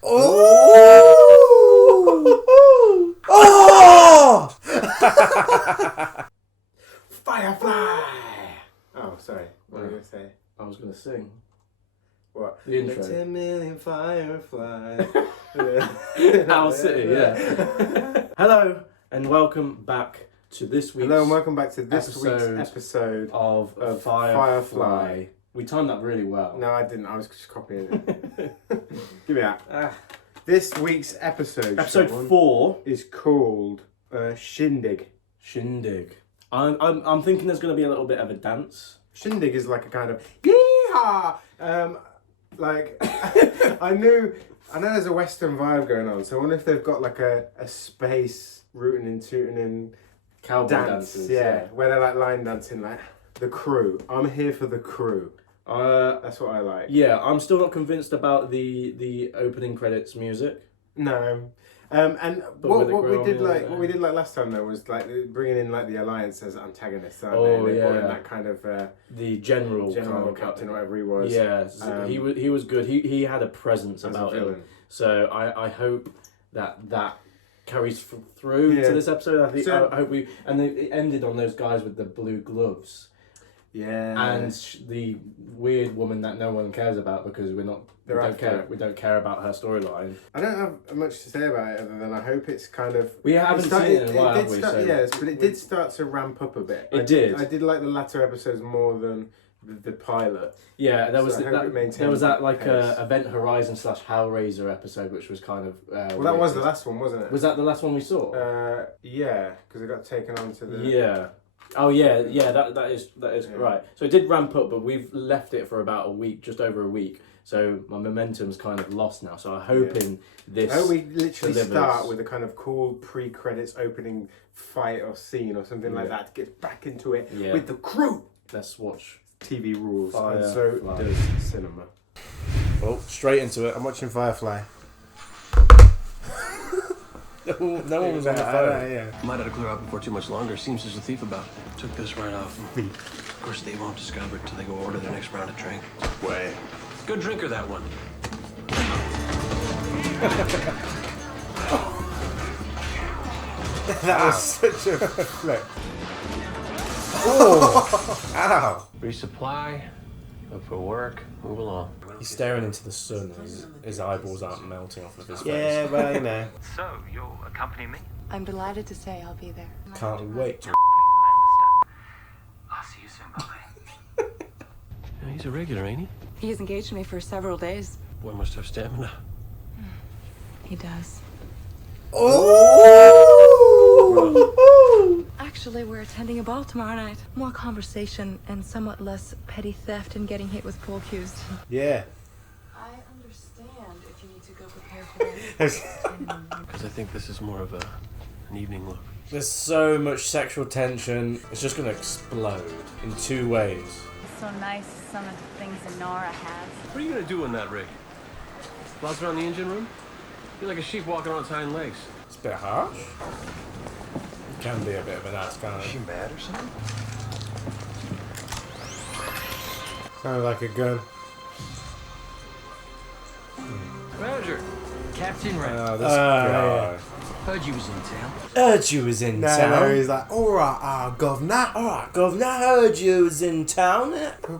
Oh! Oh! Firefly! Oh, sorry. What were you going to say? I was going to sing. What? The intro. 10 million fireflies. Owl City, yeah. Hello, and welcome back to this week's Hello, and welcome back to this week's episode episode of Firefly. We timed that really well. No, I didn't. I was just copying it. Give me that. This week's episode, Episode Sean, 4 is called Shindig. Shindig. I'm thinking there's going to be a little bit of a dance. Shindig is like a kind of yeehaw. Like I know there's a Western vibe going on, so I wonder if they've got like a space rooting and tooting in Cowboy dance, dances. yeah, where they're like line dancing, like the crew. I'm here for the crew. That's what I like. Yeah, I'm still not convinced about the opening credits music. No. And what we did like last time though was like bringing in like the Alliance as antagonists, aren't they? They brought in that kind of the general captain, whatever he was. Yeah, he was good. He had a presence about him. So I hope that carries through to this episode. I hope we it ended on those guys with the blue gloves. Yeah. And the weird woman that no one cares about because we don't care about her storyline. I don't have much to say about it other than I hope it's kind of... We haven't seen it in a while, have we? Yes, but it did start to ramp up a bit. I did like the latter episodes more than the pilot. Yeah, there was that like Event Horizon / Hellraiser episode, which was kind of... well, that was the last one, wasn't it? Was that the last one we saw? Yeah, because it got taken on to the... Yeah. Oh yeah, that is right. So it did ramp up, but we've left it for about a week, just over a week. So my momentum's kind of lost now. So I'm hoping this. I hope we literally delivers. Start with a kind of cool pre-credits opening fight or scene or something like that to get back into it with the crew. Let's watch TV rules, and Firefly. so does cinema. Oh, straight into it. I'm watching Firefly. No one was on the phone. Yeah. Might have to clear out before too much longer. Seems there's a thief about. Took this right off. Of course, they won't discover it till they go order their next round of drink. Way. Good drinker, that one. That was such a flip. Oh! Ow! Resupply. Look for work. Move along. He's staring into the sun. His eyeballs aren't melting off of his face. Yeah, well, you know. So, you'll accompany me? I'm delighted to say I'll be there. Can't wait to. Please, I understand. I'll see you soon, bye. Yeah, he's a regular, ain't he? He's engaged me for several days. Boy must have stamina. He does. Oh! Actually, we're attending a ball tomorrow night. More conversation and somewhat less petty theft and getting hit with pool cues. Yeah. I understand if you need to go prepare for that. Because I think this is more of an evening look. There's so much sexual tension. It's just gonna explode in two ways. So nice, some of the things Inara has. What are you gonna do in that rig? Bounce around the engine room? You're like a sheep walking on its hind legs. It's a bit harsh. It can be a bit of an ass, can't it? Is she mad or something? Sounded like a gun. Roger. Captain Ray. Oh, this guy. Heard you was in town. Heard you was in town. No, he's like, alright, governor. Alright, governor, heard you was in town.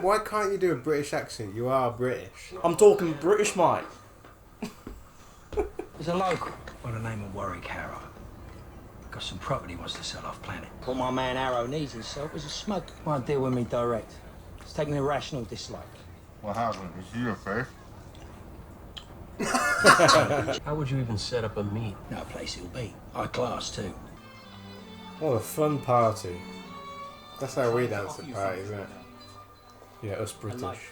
Why can't you do a British accent? You are British. I'm talking British, mate. There's a local by the name of Warwick Harrow. Got some property he wants to sell off planet. All my man Harrow needs himself is a smoke. Won't deal with me direct. It's taking an irrational dislike. What happened? Is he your face? How would you even set up a meet? No place he'll be. High class too. What a fun party. That's how we dance at parties, isn't it? Yeah, us British.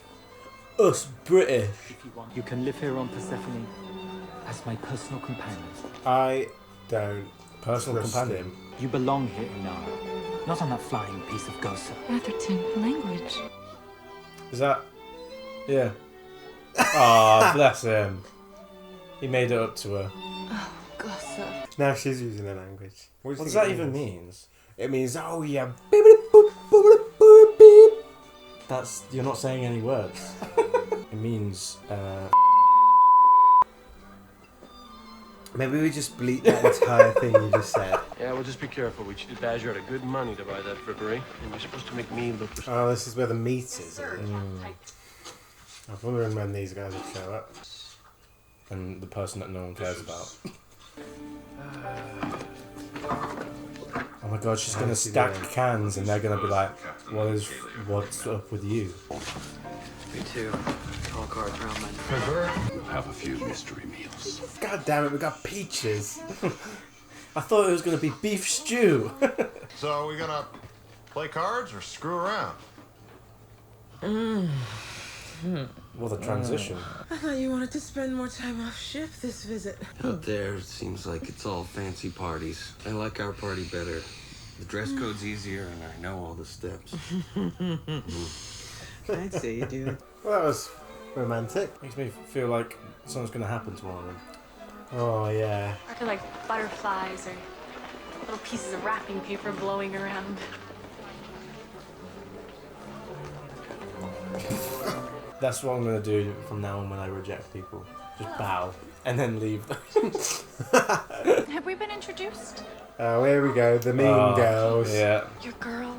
Us British. You can live here on Persephone as my personal companion. I don't. Personal trust companion. him. You belong here, Inara. Not on that flying piece of Gosa. Atherton, language. Is that? Yeah. Ah, bless him. He made it up to her. Oh, gossip. Now she's using her language. What does that even mean? It means, oh yeah. That's you're not saying any words. It means Maybe we just bleep that entire thing you just said. Yeah, well, just be careful. We cheated Badger out of good money to buy that frippery, and you're supposed to make me look... Oh, this is where the meat is. I was wondering when these guys would show up. And the person that no one cares about. Oh my god, she's gonna stack cans and they're gonna be like, what's up with you? Me too. All cards around my We'll have a few mystery meals. God damn it, we got peaches. I thought it was gonna be beef stew. So are we gonna play cards or screw around? What a transition. I thought you wanted to spend more time off shift this visit. Out there, it seems like it's all fancy parties. I like our party better. The dress code's easier, and I know all the steps. I'd say you do. Well, that was romantic. Makes me feel like something's gonna happen to one of them. Oh, yeah. I feel like butterflies or little pieces of wrapping paper blowing around. That's what I'm gonna do from now on when I reject people. Just bow and then leave them. Have we been introduced? Oh, here we go. The mean girls. Yeah. Your girl,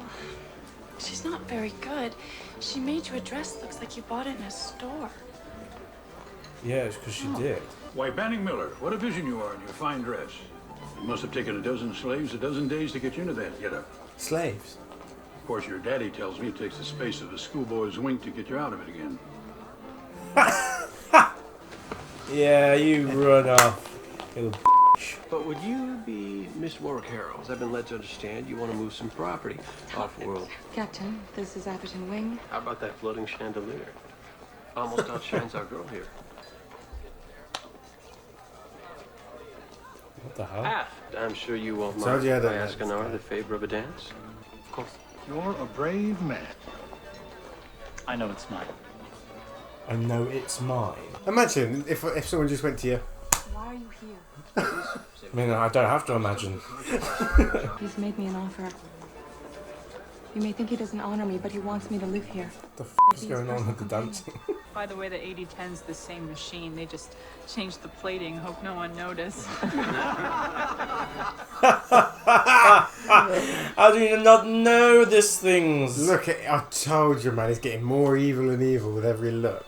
she's not very good. She made you a dress that looks like you bought it in a store. Yeah, it's because she did. Why, Banning Miller, what a vision you are in your fine dress. It must have taken a dozen slaves a dozen days to get you into that getup. Slaves? Of course, your daddy tells me it takes the space of a schoolboy's wink to get you out of it again. Yeah, you run off, little bitch. But would you be Miss Warwick Harrow? As I've been led to understand, you want to move some property off-world. Captain, this is Atherton Wing. How about that floating chandelier? Almost outshines our girl here. What the hell? Aft. I'm sure you won't So mind yeah, if I that- ask Inara the favor of a dance. Of course. You're a brave man. I know it's mine. I know it's mine. Imagine if someone just went to you. Why are you here? I mean, I don't have to imagine. He's made me an offer. You may think he doesn't honor me, but he wants me to live here. What the f is going on with the dancing? By the way, the 8010's the same machine. They just changed the plating. Hope no one noticed. How do you not know these things? Look at I told you, man. He's getting more evil and evil with every look.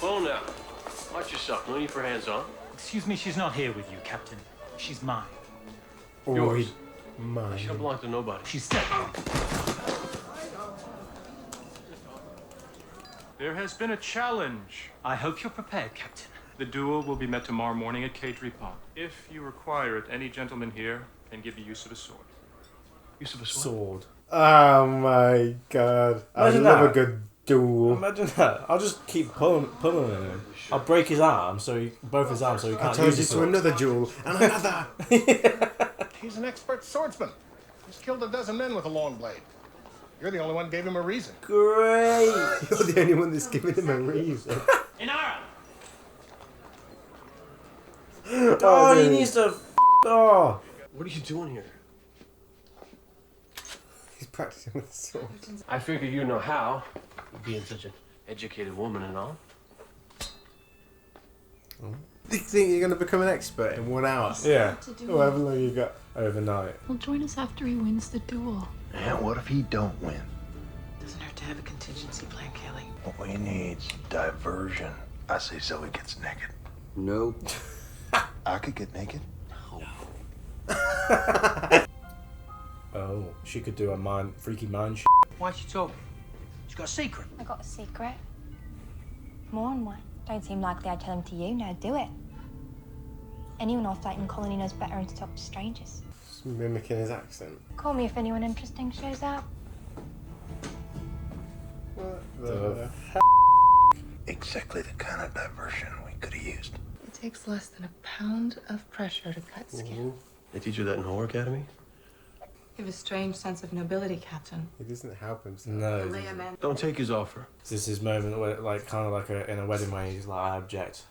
Oh, now. Watch yourself. No need for hands-on. Excuse me, she's not here with you, Captain. She's mine. Oh, Yours. Mine. She don't belong to nobody. She's dead. There has been a challenge. I hope you're prepared, Captain. The duel will be met tomorrow morning at Cadre Pond. If you require it, any gentleman here can give you use of a sword. Use of a sword? Sword. Oh my god. I Imagine love that. a good duel. Imagine that. I'll just keep pulling him. I'll break his arm, both his arms, so he can't I told use you his to sword. another duel and another. He's an expert swordsman. He's killed a dozen men with a long blade. You're the only one who gave him a reason. Great! You're the only one that's giving him a reason. Inara! Oh, he needs to. Oh. What are you doing here? He's practicing with the sword. I figure you know how, being such an educated woman and all. Do you think you're going to become an expert in 1 hour? Yeah. Or however long you got. Overnight. Well, join us after he wins the duel. And what if he don't win? Doesn't hurt to have a contingency plan, Kelly. What we need's diversion. I say Zoe gets naked. No. I could get naked. Oh, she could do a freaky mind shit. Why is she talking? She's got a secret. I got a secret. More on one. Don't seem likely I'd tell him to you. Now do it. Anyone off Titan Colony knows better and stops strangers. Just mimicking his accent. Call me if anyone interesting shows up. What the Exactly the kind of diversion we could have used. It takes less than a pound of pressure to cut skin. They teach you that in Horror Academy? You have a strange sense of nobility, Captain. He doesn't help himself. No. Lay a man. Don't take his offer. This is his moment where, like, kind of like in a wedding where he's like, I object.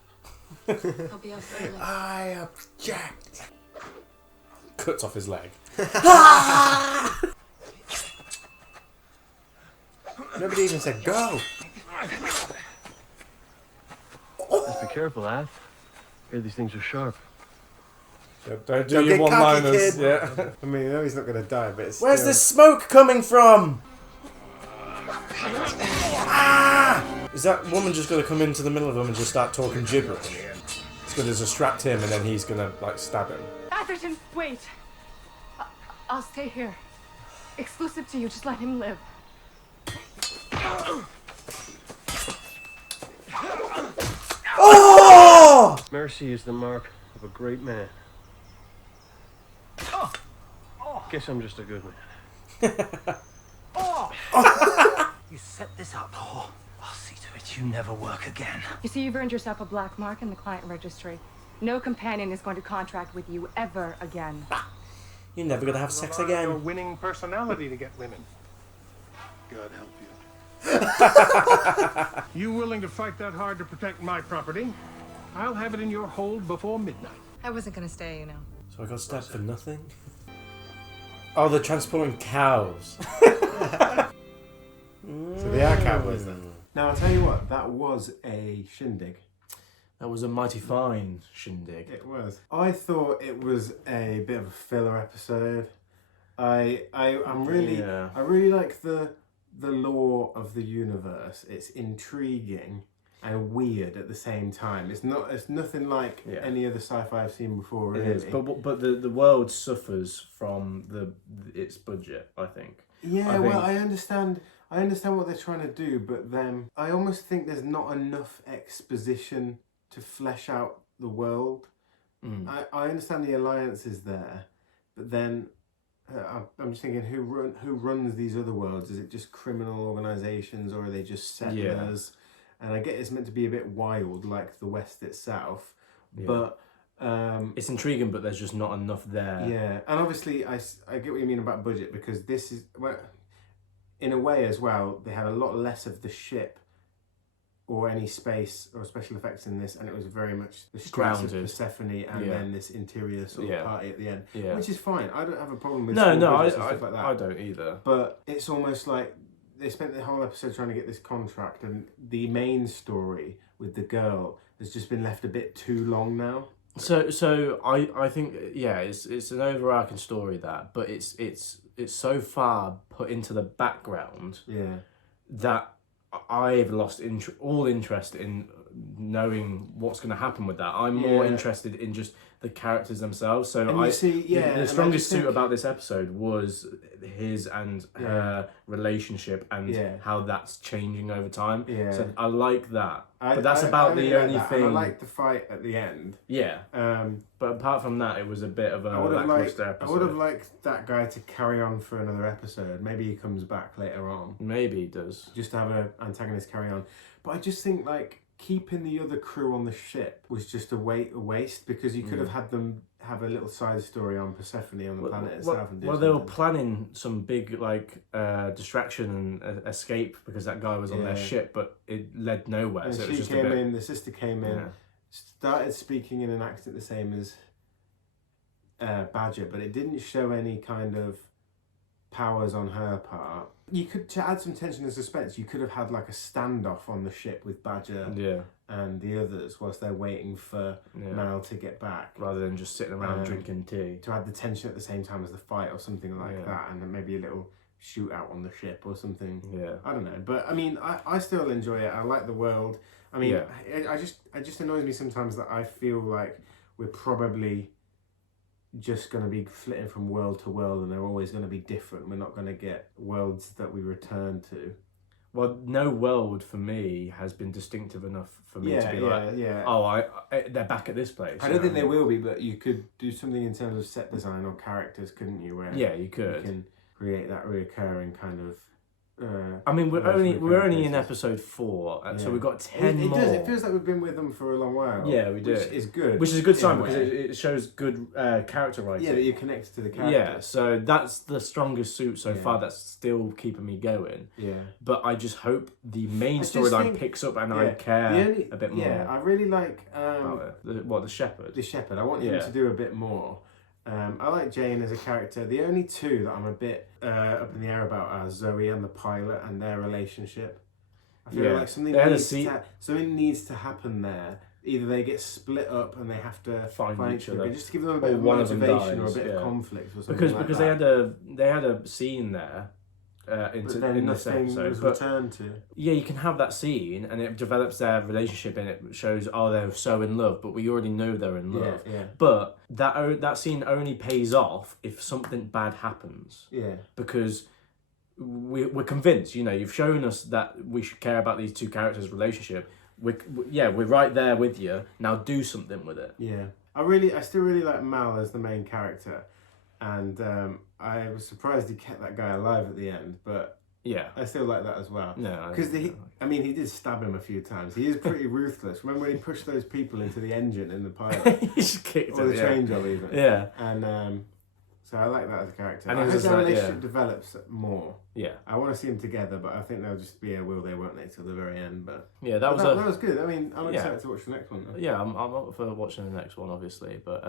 I'll be out early. I object. Cuts off his leg. Nobody even said go. Just be careful, Ath. Here, these things are sharp. Don't do your one-liners. Yeah. I mean, I know he's not going to die, but it's Where's still... this smoke coming from? Is that woman just going to come into the middle of him and just start talking gibberish? It's going to distract him, and then he's going to like stab him. Atherton, wait. I'll stay here. Exclusive to you. Just let him live. Oh! Mercy is the mark of a great man. Guess I'm just a good man. You set this up. Oh, I'll see to it you never work again. You see, you've earned yourself a black mark in the client registry. No companion is going to contract with you ever again. You're never going to have sex Your again. winning personality to get women. God help you. You willing to fight that hard to protect my property? I'll have it in your hold before midnight. I wasn't going to stay, you know. So I got stabbed for nothing? Oh, they're transporting cows. So they are cowboys then. Now, I'll tell you what, that was a shindig. That was a mighty fine shindig. It was. I thought it was a bit of a filler episode. I really like the lore of the universe. It's intriguing and weird at the same time. It's nothing like any other sci-fi I've seen before. Really. It is, but the world suffers from its budget, I think. Yeah, I understand what they're trying to do, but then I almost think there's not enough exposition to flesh out the world. I understand the alliance is there, but then I'm just thinking who runs these other worlds? Is it just criminal organisations, or are they just settlers? And I get it's meant to be a bit wild, like the West itself, but it's intriguing, but there's just not enough there. Yeah, and obviously I get what you mean about budget, because this is, well, in a way as well, they had a lot less of the ship or any space or special effects in this, and it was very much the streets of Persephone and then this interior sort of party at the end, which is fine. I don't have a problem with stuff like that. I don't either. But it's almost like they spent the whole episode trying to get this contract, and the main story with the girl has just been left a bit too long now. So I think it's an overarching story but it's so far put into the background that I've lost all interest in knowing what's going to happen with that. I'm more interested in just the characters themselves. So the strongest suit about this episode was his and her relationship and how that's changing over time. Yeah. So I like that. But that's about the only thing. And I like the fight at the end. Yeah. But apart from that, it was a bit of a lackluster episode. I would have liked that guy to carry on for another episode. Maybe he comes back later on. Maybe he does. Just to have an antagonist carry on. But I just think keeping the other crew on the ship was just a waste, because you could have had them have a little side story on Persephone on the planet itself. They were planning some big distraction and escape because that guy was on their ship, but it led nowhere. And so she it was just came in, the sister came in, started speaking in an accent the same as Badger, but it didn't show any kind of powers on her part. You could, to add some tension and suspense, you could have had like a standoff on the ship with Badger and the others whilst they're waiting for Mal to get back, rather than just sitting around drinking tea. To add the tension at the same time as the fight or something like that, and then maybe a little shootout on the ship or something. Yeah, I don't know, but I mean, I still enjoy it. I like the world. I mean, it just annoys me sometimes that I feel like we're probably just going to be flitting from world to world, and they're always going to be different. We're not going to get worlds that we return to. Well, no world for me has been distinctive enough for me to be oh, they're back at this place. I don't think they will be, but you could do something in terms of set design or characters, couldn't you? Where you could. You can create that reoccurring kind of. I mean, we're only in episode 4, so we've got 10 more. It feels like we've been with them for a long while. Yeah, we do. Which is good. Which is a good sign, because it shows good character writing. Yeah, that you're connected to the characters. Yeah, so that's the strongest suit so far. That's still keeping me going. Yeah. But I just hope the main storyline picks up and I care a bit more. Yeah, I really like... the shepherd? The shepherd. I want him to do a bit more. I like Jane as a character. The only two that I'm a bit up in the air about are Zoe and the pilot and their relationship. I feel like something needs to happen there. either they get split up and they have to find each other, just to give them a bit of motivation or a bit of conflict or something because that. they had a scene there in this episode, was returned to. Yeah, you can have that scene and it develops their relationship and it shows they're so in love, but we already know they're in love. Yeah. But that scene only pays off if something bad happens. Yeah. Because we're convinced, you've shown us that we should care about these two characters' relationship. We're right there with you. Now do something with it. Yeah. I still really like Mal as the main character. And I was surprised he kept that guy alive at the end, but yeah, I still like that as well. No, because he did stab him a few times. He is pretty ruthless. Remember when he pushed those people into the engine in the pilot? He just kicked or the train job even. Yeah, and so I like that as a character. And I hope their relationship yeah. develops more. Yeah, I want to see them together, but I think they'll just be will they, won't they, till the very end. But yeah, that was good. I mean, I'm excited to watch the next one. Though. Yeah, I'm up for watching the next one, obviously, but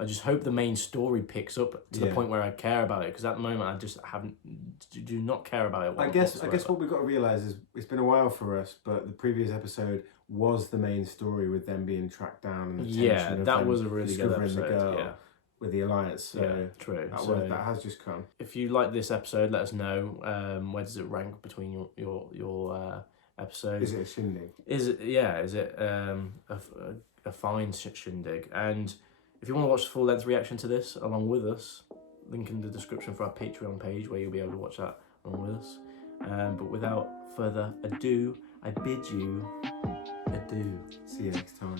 I just hope the main story picks up to the point where I care about it, because at the moment I just do not care about it. I guess what we've got to realise is it's been a while for us, but the previous episode was the main story with them being tracked down and the tension of that was a really good episode. The girl with the alliance. So true. That has just come. If you like this episode, let us know. Where does it rank between your episodes? Is it a shindig? Is it a fine shindig? And if you want to watch the full-length reaction to this along with us, link in the description for our Patreon page where you'll be able to watch that along with us. But without further ado, I bid you adieu. See you next time.